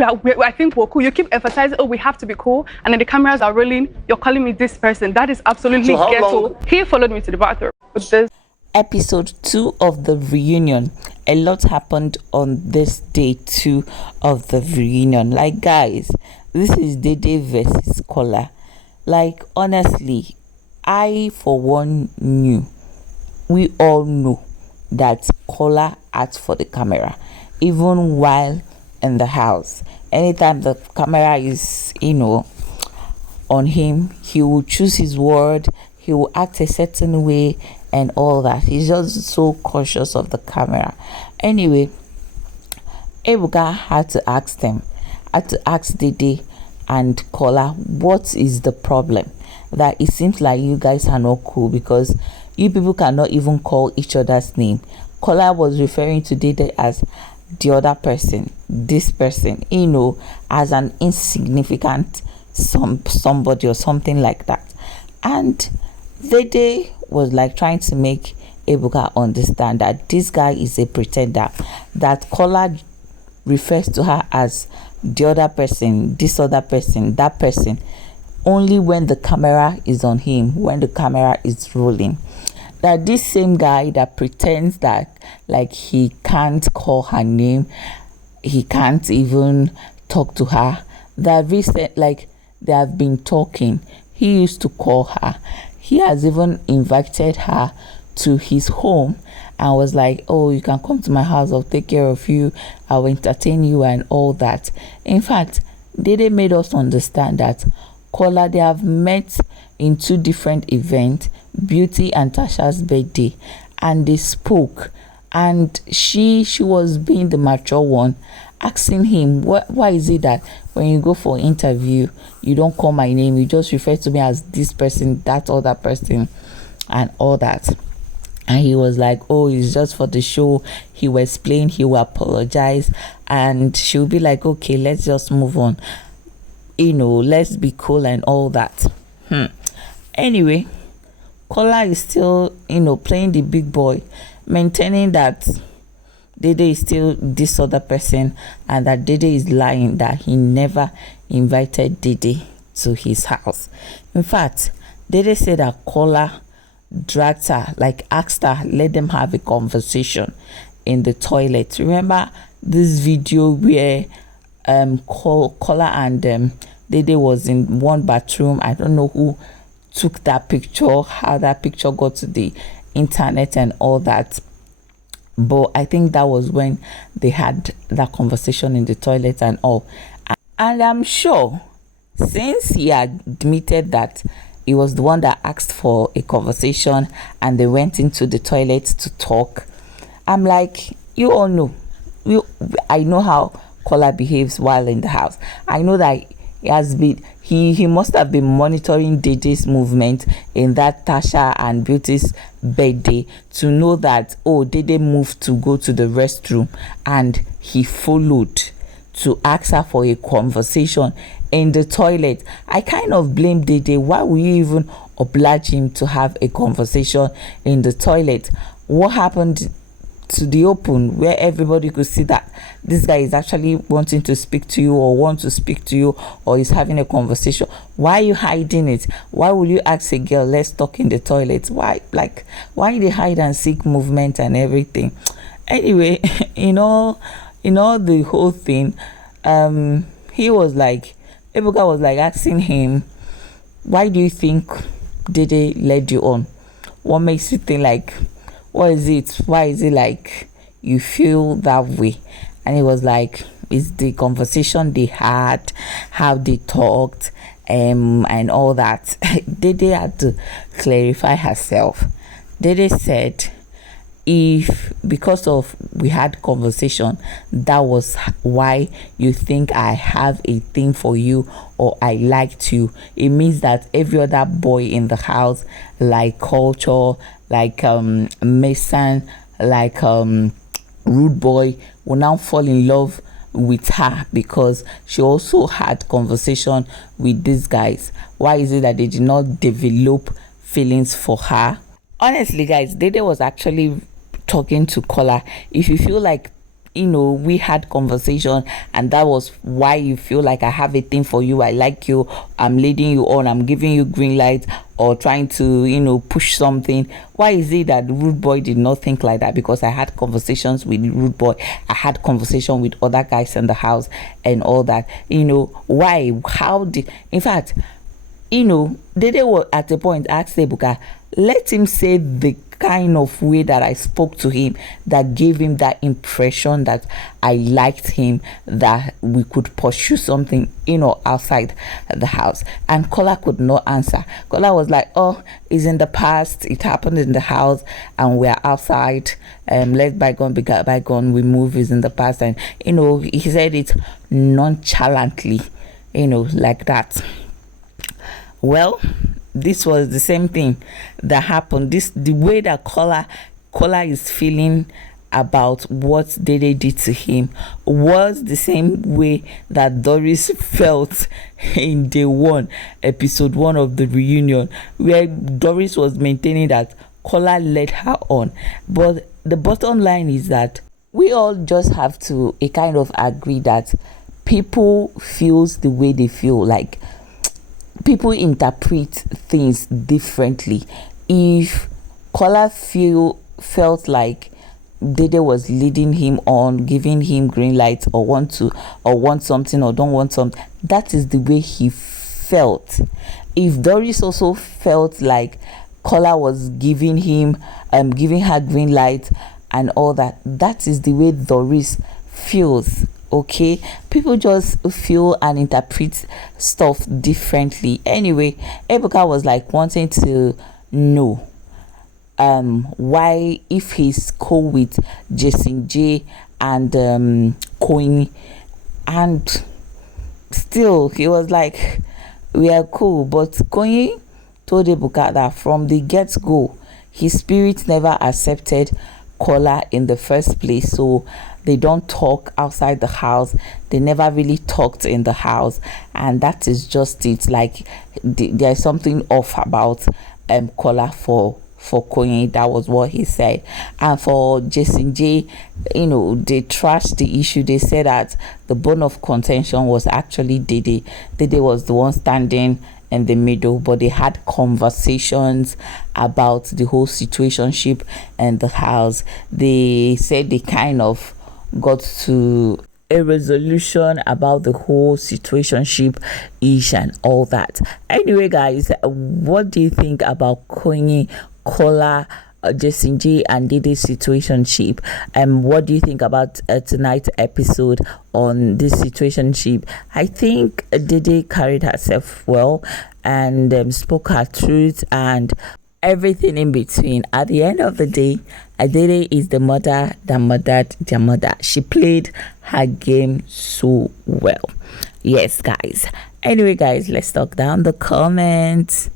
I think we're cool. You keep emphasizing, oh, we have to be cool, and then the cameras are rolling. You're calling me this person. That is absolutely ghetto. He followed me to the bathroom with this. Episode 2 of the reunion. A lot happened on this day 2 of the reunion. Like, guys, this is DEDE versus KOLA. Like, honestly, I for one knew, we all know that KOLA asked for the camera even while in the house. Anytime the camera is on him, he will choose his word, he will act a certain way and all that. He's just so cautious of the camera. Anyway, Ebuka had to ask DEDE and KOLA, what is the problem? That it seems like you guys are not cool because you people cannot even call each other's name. KOLA was referring to DEDE as the other person, this person, as an insignificant somebody or something like that. And DEDE was like trying to make Ebuka understand that this guy is a pretender, that KOLA refers to her as the other person, this other person, that person, only when the camera is on him, when the camera is rolling. That this same guy that pretends that like he can't call her name, he can't even talk to her, that like they have been talking, he used to call her. He has even invited her to his home and was like, oh, you can come to my house, I'll take care of you, I'll entertain you and all that. In fact, DEDE made us understand that KOLA, they have met in 2 different events, Beauty and Tasha's birthday, and they spoke, and she was being the mature one, asking him, why is it that when you go for interview you don't call my name, you just refer to me as this person, that other person and all that? And he was like, oh, it's just for the show. He will explain, he will apologize, and she'll be like, okay, let's just move on, let's be cool and all that. Anyway, KOLA is still playing the big boy, maintaining that DEDE is still this other person and that DEDE is lying, that he never invited DEDE to his house. In fact, DEDE said that KOLA dragged her, like asked her, let them have a conversation in the toilet. Remember this video where KOLA and DEDE was in one bathroom? I don't know who took that picture, how that picture got to the internet and all that, but I think that was when they had that conversation in the toilet and all. And I'm sure, since he admitted that he was the one that asked for a conversation and they went into the toilet to talk, I'm like, you all know, I know how KOLA behaves while in the house. I know that he must have been monitoring DEDE's movement in that Tasha and Beauty's birthday to know that, oh, DEDE moved to go to the restroom and he followed to ask her for a conversation in the toilet. I kind of blame DEDE. Why would you even oblige him to have a conversation in the toilet? What happened to the open where everybody could see that this guy is actually wanting to speak to you or want to speak to you or is having a conversation? Why are you hiding it? Why would you ask a girl, let's talk in the toilet? Why the hide and seek movement and everything? Anyway, the whole thing, he was like, Ebuka was like asking him, why do you think DEDE led you on? What makes you think, like, what is it? Why is it like you feel that way? And he was like, it's the conversation they had, how they talked, and all that. DEDE had to clarify herself. DEDE said, if because of we had conversation, that was why you think I have a thing for you or I liked you, it means that every other boy in the house, like Culture, like Mason, like Rude Boy, will now fall in love with her because she also had conversation with these guys. Why is it that they did not develop feelings for her? Honestly, guys, DEDE was actually talking to KOLA. If you feel like we had conversation, and that was why you feel like I have a thing for you, I like you, I'm leading you on, I'm giving you green light, or trying to push something. Why is it that rude boy did not think like that? Because I had conversations with rude boy, I had conversation with other guys in the house and all that. Why? How did, in fact, Dede were at a point asked Ebuka, let him say the kind of way that I spoke to him that gave him that impression that I liked him, that we could pursue something outside the house. And KOLA could not answer. KOLA was like, oh, it's in the past, it happened in the house and we're outside, let bygone be bygone, we move, is in the past. And he said it nonchalantly, like that. Well, this was the same thing that happened. The way that KOLA is feeling about what Dede did to him was the same way that Doris felt in day one, episode 1 of the reunion, where Doris was maintaining that KOLA led her on. But the bottom line is that we all just have to kind of agree that people feels the way they feel. Like, people interpret things differently. If KOLA felt like Dede was leading him on, giving him green lights, or want something or don't want something, that is the way he felt. If Doris also felt like KOLA was giving her green light and all that, that is the way Doris feels. Okay, people just feel and interpret stuff differently. Anyway, Ebuka was like wanting to know why, if he's cool with Jason J and KOYIN, and still he was like, we are cool. But KOYIN told Ebuka that from the get-go, his spirit never accepted KOLA in the first place, so they don't talk outside the house. They never really talked in the house, and that is just it. Like, there's something off about KOLA for KOYIN. That was what he said. And for Jason J, they trashed the issue. They said that the bone of contention was actually Dede. Dede was the one standing in the middle, but they had conversations about the whole situationship and the house. They said they kind of got to a resolution about the whole situationship ish and all that. Anyway, guys, what do you think about KOYIN, KOLA, Jason J and Dede situationship? What do you think about tonight's episode on this situationship? I think Dede carried herself well and spoke her truth and everything in between. At the end of the day, Dede is the mother that murdered their mother. She played her game so well. Yes, guys. Anyway, guys, let's talk down the comments.